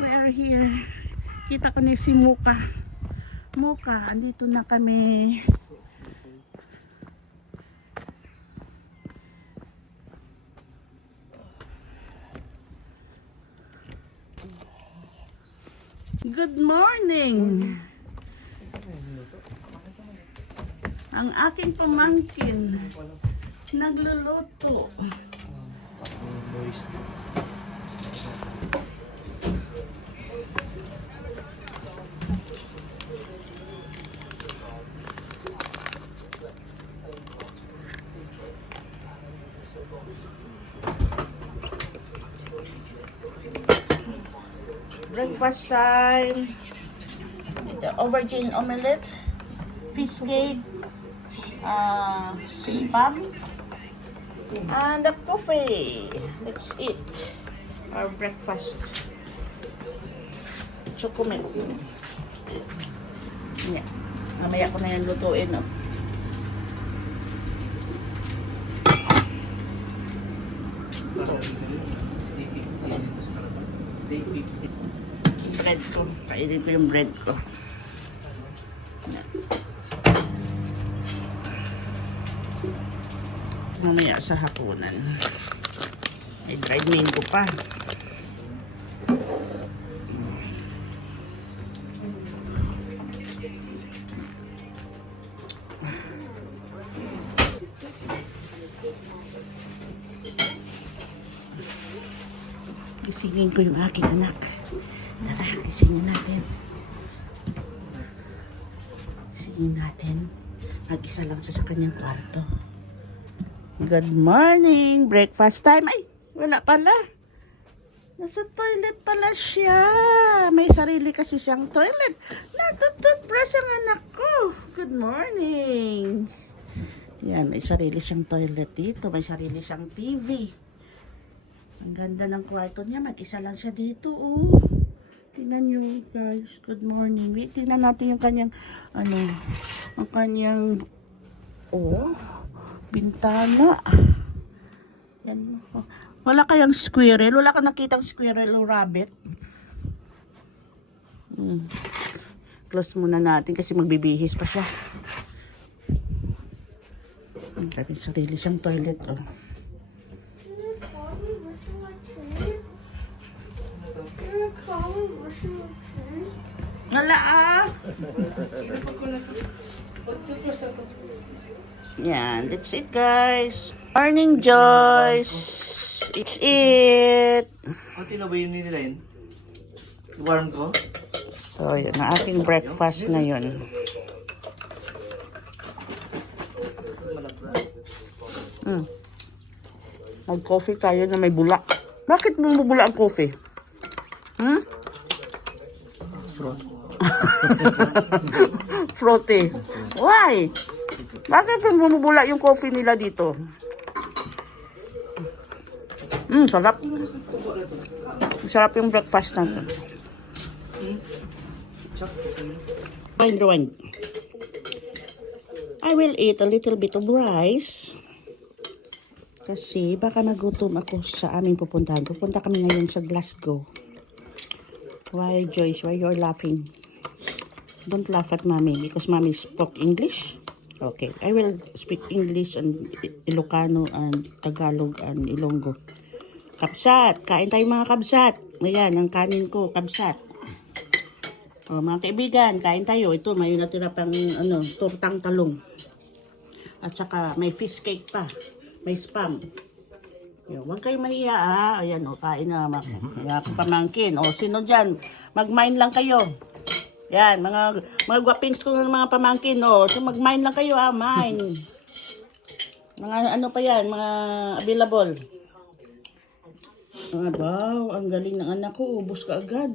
We are here. Kita ko ni si Muka. Muka, andito na kami. Good morning. Ang aking pamangkin nagluluto. Breakfast time. The aubergine omelette, fish cake, spam, and the coffee. Let's eat our breakfast. Chocolate. Yeah. Mamaya ko na yan lutuin. Oh. Bread ko. Kainin ko yung bread ko. Mamaya sa hapunan. May dried mango pa. Gisingin ko yung aking anak. Tara, gisingin natin. Gisingin natin. Mag-isa lang siya sa kanyang kwarto. Good morning! Breakfast time. Ay, wala pala. Nasa toilet pala siya. May sarili kasi siyang toilet. Natututbrush ang anak ko. Good morning! Yan, may sarili siyang toilet dito. May sarili siyang TV. Ang ganda ng kwarto niya. Mag-isa lang siya dito, oh. Tingnan nyo, guys. Good morning. Wait, tingnan natin yung kanyang, ang kanyang, bintana. Yan. Wala kayang squirrel? Wala kang nakitang squirrel o rabbit? Close muna natin kasi magbibihis pa siya. Ang sarili siyang toilet, oh. Wala ah! Yan, that's it guys. Morning Joyce. It's it. Pati na ba yun nila yun? Warm ko? So yun, ang aking breakfast ngayon. Mag-coffee tayo na may bula. Bakit bumubula ang coffee? Fruity. Why? Bakit bumubula yung coffee nila dito? Sarap. Sarap yung breakfast natin. Rewind. I will eat a little bit of rice. Kasi baka nagutom ako sa aming pupuntahan. Pupunta kami ngayon sa Glasgow. Why, Joyce? Why you're laughing? Don't laugh at mommy because mommy spoke English. Okay, I will speak English and Ilocano and Tagalog and Ilonggo. Kabsat! Kain tayo mga kabsat. Ayan, ang kanin ko, kabsat. O, mga kaibigan, kain tayo. Ito, may natira pang tortang talong. At saka may fish cake pa. May spam. Huwag kayo mahiya ah. Ayan o, kain na mga pamangkin. O, sino dyan? Mag-mine lang kayo. Yan, mga gwapings ko ng mga pamangkin. O, so mag-mine lang kayo ah, mine. Mga ano pa yan, mga available. Wow, ang galing ng anak ko. Ubus ka agad.